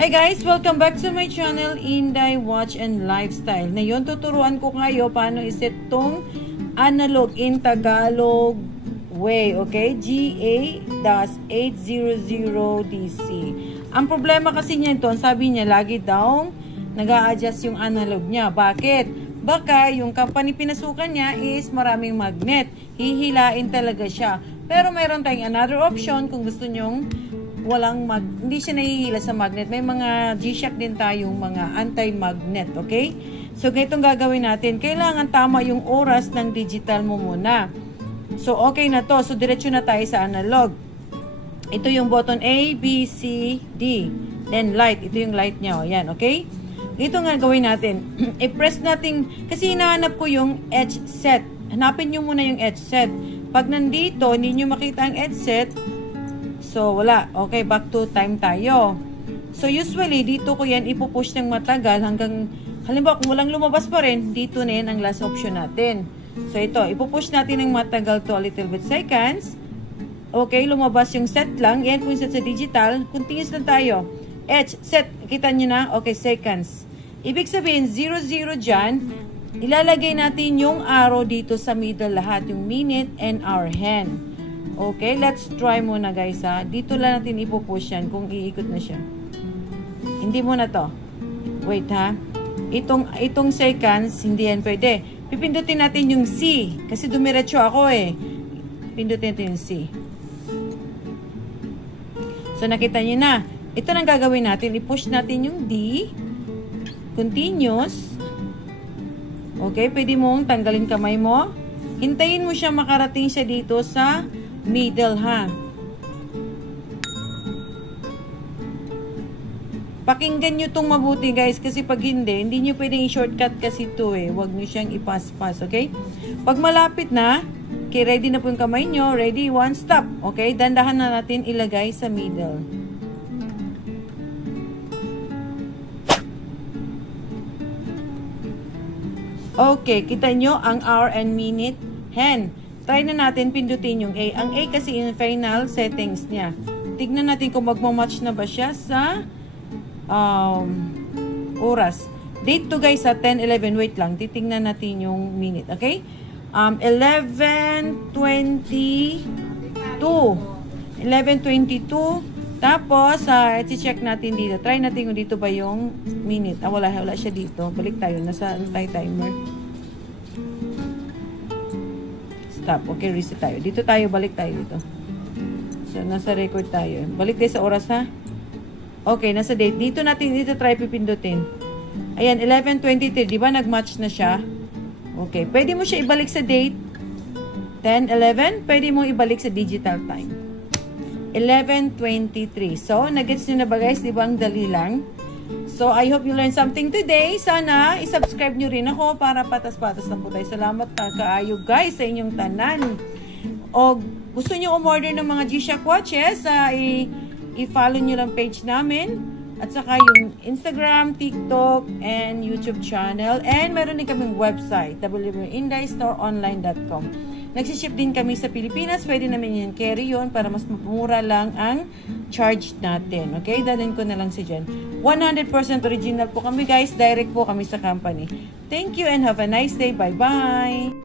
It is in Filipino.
Hi guys! Welcome back to my channel, Inday Watch and Lifestyle. Ngayon, tuturuan ko kayo paano iset tong analog in Tagalog way, okay? GA-800DC. Ang problema kasi niya ito, sabi niya, lagi daw nag-a-adjust yung analog niya. Bakit? Baka yung company pinasukan niya is maraming magnet. Hihilain talaga siya. Pero mayroon tayong another option kung gusto nyong hindi siya nahihila sa magnet. May mga G-Shock din tayong mga anti-magnet, okay? So, ganitong gagawin natin. Kailangan tama yung oras ng digital mo muna. So, okay na to. So, diretso na tayo sa analog. Ito yung button A, B, C, D. Then, light. Ito yung light niya. O, yan, okay? Ito nga gawin natin. I-press natin, kasi hinahanap ko yung edge set. Hanapin nyo muna yung edge set. Pag nandito, hindi nyo makita ang edge set, so, wala. Okay, back to time tayo. So, usually, dito ko yan ipupush ng matagal hanggang, halimbawa, kung walang lumabas pa rin, dito na yan ang last option natin. So, ito, ipupush natin ng matagal to a little bit seconds. Okay, lumabas yung set lang. Yan kung set sa digital. Continuous lang tayo. Edge, set. Kita nyo na? Okay, seconds. Ibig sabihin, 00 dyan. Ilalagay natin yung arrow dito sa middle lahat. Yung minute and hour hand. Okay, let's try muna guys ha. Dito lang natin ipupush yan kung iikot na siya. Hindi muna to. Wait ha. Itong seconds, hindi yan pwede. Pipindutin natin yung C. Kasi dumiretso ako eh. Pindutin natin yung C. So nakita nyo na. Ito nang gagawin natin. I-push natin yung D. Continuous. Okay, pwede mong tanggalin kamay mo. Hintayin mo siya makarating siya dito sa middle ha. Pakinggan nyo itong mabuti guys kasi pag hindi nyo pwedeng i-shortcut kasi ito eh. Huwag nyo siyang ipas-pas, okay? Pag malapit na, okay, ready na po yung kamay nyo. Ready, one, stop. Okay, dandahan na natin ilagay sa middle. Okay, kita nyo ang hour and minute hand. Try na natin pindutin yung A. Ang A kasi yung final settings niya. Tignan natin kung magmamatch na ba siya sa oras. Date to guys sa 10:11. Wait lang. Titingnan natin yung minute. Okay? 11:22. 11:22. Tapos, i-check natin dito. Try natin kung dito ba yung minute. Wala siya dito. Balik tayo. Nasa timer. Stop. Okay, reset tayo. Dito tayo, balik tayo dito. So, nasa record tayo. Balik tayo sa oras, ha? Okay, nasa date. Dito try pipindutin. Ayan, 11:23. Di ba nag-match na siya? Okay, pwede mo siya ibalik sa date. 10:11. Pwede mo ibalik sa digital time. 11:23. So, nag-gets nyo na ba guys? Di ba ang dali lang? So, I hope you learned something today. Sana, isubscribe nyo rin ako para patas-patas na po tayo. Salamat kaayo guys sa inyong tanan. O gusto nyo umorder ng mga G-Shock watches, i-follow nyo lang page namin. At saka yung Instagram, TikTok, and YouTube channel. And meron din kaming website, www.indaystoreonline.com. Nagsiship din kami sa Pilipinas. Pwede namin yan carry yun para mas mura lang ang charge natin. Okay? Dadalhin ko na lang si Jen. 100% original po kami guys. Direct po kami sa company. Thank you and have a nice day. Bye-bye!